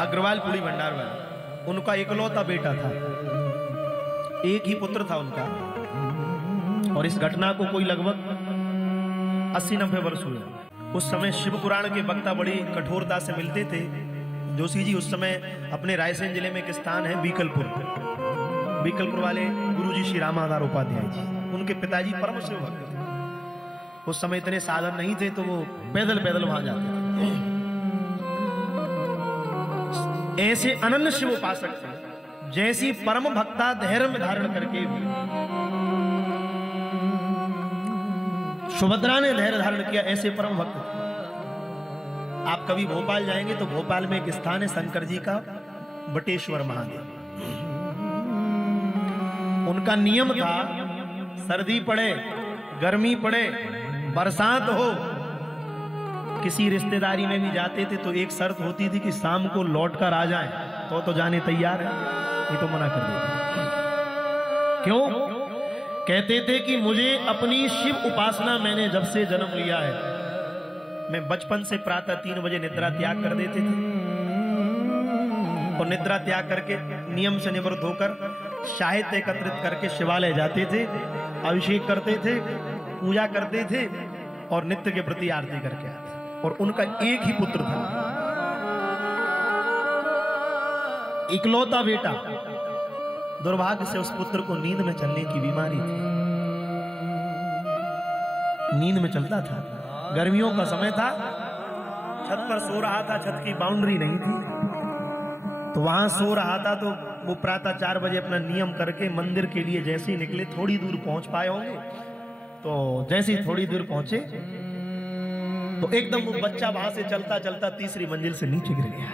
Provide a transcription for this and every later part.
अग्रवाल पुड़ी भंडार वाले, उनका इकलौता बेटा था, एक ही पुत्र था उनका। और इस घटना को कोई लगभग 80-90 वर्ष हुए। उस समय शिव पुराण के वक्ता बड़ी कठोरता से मिलते थे। जोशी जी उस समय अपने रायसेन जिले में एक स्थान है बीकलपुर वाले गुरुजी श्री रामाधार उपाध्याय जी, उनके पिताजी परम शिव भक्त थे। उस समय इतने साधन नहीं थे तो वो पैदल पैदल वहां जाते थे। ऐसे अनन्य शिव उपासक थे, जैसी परम भक्ता धैर्य धारण करके भी सुभद्रा ने धैर्य धारण किया, ऐसे परम भक्त थे। आप कभी भोपाल जाएंगे तो भोपाल में एक स्थान है शंकर जी का, बटेश्वर महादेव। उनका नियम था, सर्दी पड़े गर्मी पड़े बरसात हो, किसी रिश्तेदारी में भी जाते थे तो एक शर्त होती थी कि शाम को लौट कर आ जाएं, तो जाने तैयार है, ये तो मना कर देते। क्यों? कहते थे कि मुझे अपनी शिव उपासना, मैंने जब से जन्म लिया है, मैं बचपन से प्रातः 3 बजे निद्रा त्याग कर देते थे और निद्रा त्याग करके नियम से निवृत्त होकर साहित्य एकत्रित करके शिवालय जाते थे, अभिषेक करते थे, पूजा करते थे और नित्य के प्रति आरती करके आते। और उनका एक ही पुत्र था, इकलौता बेटा। दुर्भाग्य से उस पुत्र को नींद में चलने की बीमारी थी, नींद में चलता था। गर्मियों का समय था, छत पर सो रहा था, छत की बाउंड्री नहीं थी, तो वहां सो रहा था। तो वो प्रातः 4 बजे अपना नियम करके मंदिर के लिए जैसे ही निकले, थोड़ी दूर पहुंच पाए होंगे, तो जैसे ही थोड़ी दूर पहुंचे तो एकदम वो बच्चा वहां से चलता चलता 3री मंजिल से नीचे गिर गया।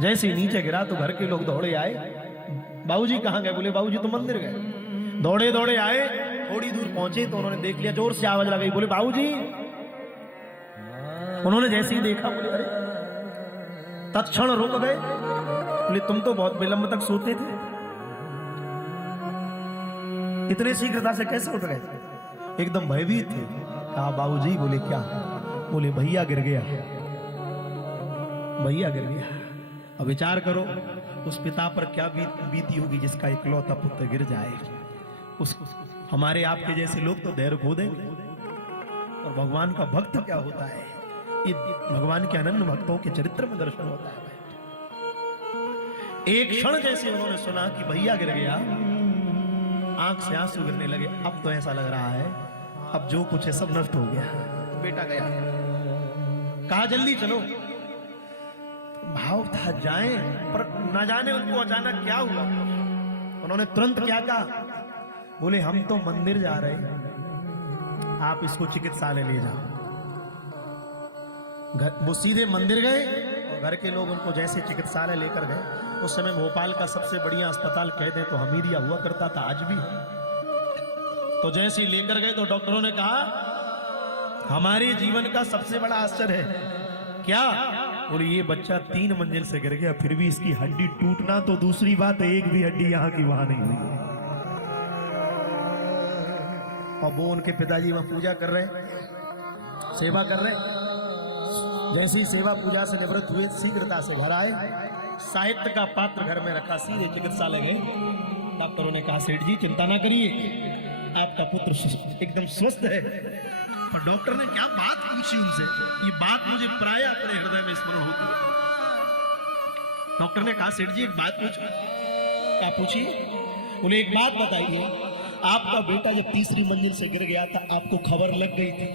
जैसे ही नीचे गिरा तो घर के लोग दौड़े आए, बाबूजी कहां गए? बोले बाबूजी तो मंदिर गए। दौड़े दौड़े आए, थोड़ी दूर पहुंचे तो उन्होंने देख लिया, जोर से आवाज लगाई, बोले बाबूजी। उन्होंने जैसे ही देखा, बोले अरे, तत्क्षण रुक गए। बोले तुम तो बहुत विलंब तक सोते थे, इतने शीघ्रता से कैसे उठ गए? एकदम भयभीत थे। कहा बाबूजी। बोले क्या? बोले भैया गिर गया, भैया गिर गया। अब विचार करो उस पिता पर क्या बीती होगी जिसका इकलौता पुत्र गिर जाए। हमारे आपके जैसे लोग तो धैर्य खो देंगे, और भगवान का भक्त क्या होता है, ये भगवान के अनन्य भक्तों के चरित्र में दर्शन होता है। एक क्षण जैसे उन्होंने सुना कि भैया गिर गया, आंख से आंसू गिरने लगे। अब तो ऐसा लग रहा है अब जो कुछ है सब नष्ट हो गया। बेटा गया, कहा जल्दी चलो। भाव था जाएं, पर न जाने उनको अचानक क्या हुआ। उन्होंने तुरंत क्या कहा? बोले हम तो मंदिर जा रहे हैं, आप इसको चिकित्सालय ले जाओ। वो सीधे मंदिर गए और घर के लोग उनको जैसे चिकित्सालय लेकर गए। उस समय भोपाल का सबसे बढ़िया अस्पताल कह दें तो हमीदिया हुआ करता था, आज भी है। तो जैसे ही लेकर गए तो डॉक्टरों ने कहा हमारे जीवन का सबसे बड़ा आश्चर्य है। क्या? बोले ये बच्चा 3 मंजिल से गिर गया, फिर भी इसकी हड्डी टूटना तो दूसरी बात है, एक भी हड्डी यहाँ की वहां नहीं हुई। और वो उनके पिताजी वहां पूजा कर रहे, सेवा कर रहे। जैसे ही सेवा पूजा से निवृत्त हुए, शीघ्रता से घर आए, साहित्य का पात्र घर में रखा, सीधे चिकित्सालय गए। डॉक्टरों ने कहा सेठ जी चिंता ना करिए, आपका पुत्र एकदम स्वस्थ है। पर डॉक्टर ने क्या बात पूछी उनसे, ये बात मुझे प्राय अपने हृदय में स्मरण होती है। डॉक्टर ने कहा सेठ जी एक बात पूछो। क्या पूछी? उन्हें एक बात बताइए, आपका बेटा जब 3री मंजिल से गिर गया था, आपको खबर लग गई थी?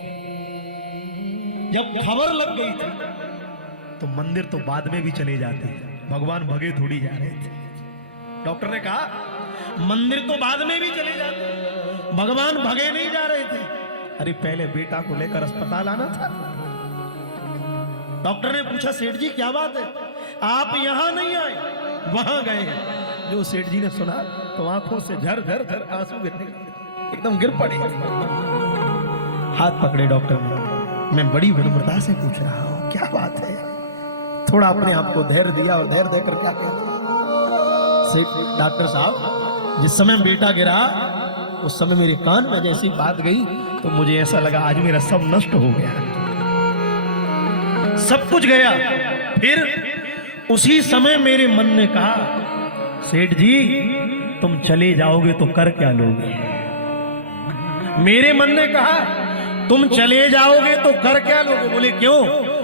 जब खबर लग गई थी तो मंदिर तो बाद में भी चले जाते, भगवान भगे थोड़ी जा रहे थे। डॉक्टर ने कहा मंदिर तो बाद में भी चले जाते, भगवान भगे नहीं जा रहे थे। अरे पहले बेटा को लेकर अस्पताल आना था। डॉक्टर ने पूछा सेठ जी क्या बात है, आप यहां नहीं आए, वहां गए हैं। जो सेठ जी ने सुना तो आंखों से झर झर झर आंसू गिरने, एकदम गिर पड़े। हाथ पकड़े डॉक्टर ने, मैं बड़ी विनम्रता से पूछ रहा हूं क्या बात है? थोड़ा अपने आप को धैर्य दिया और धैर्य देकर क्या कहते? डॉक्टर साहब जिस समय बेटा गिरा उस समय मेरे कान में जैसी बात गई तो मुझे ऐसा लगा आज मेरा सब नष्ट हो गया, सब कुछ गया। फिर उसी समय मेरे मन ने कहा, सेठ जी तुम चले जाओगे तो कर क्या लोगे? मेरे मन ने कहा तुम चले जाओगे तो कर क्या लोगे? बोले क्यों?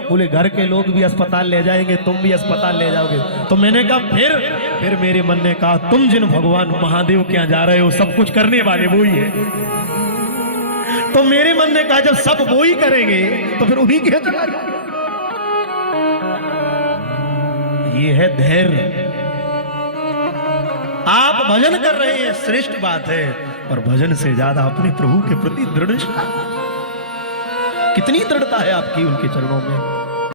बोले घर के लोग भी अस्पताल ले जाएंगे, तुम भी अस्पताल ले जाओगे। तो मैंने कहा फिर मेरे मन ने कहा तुम जिन भगवान महादेव के यहाँ जा रहे हो सब कुछ करने वाले वो ही है। तो मेरे मन ने कहा जब सब वो ही करेंगे तो फिर उन्हीं के यहाँ। ये है धैर्य। आप भजन कर रहे हैं श्रेष्ठ बात है, और भजन से ज्यादा अपने प्रभु के प्रति दृढ़ निष्ठा। कितनी दृढ़ता है आपकी उनके चरणों में।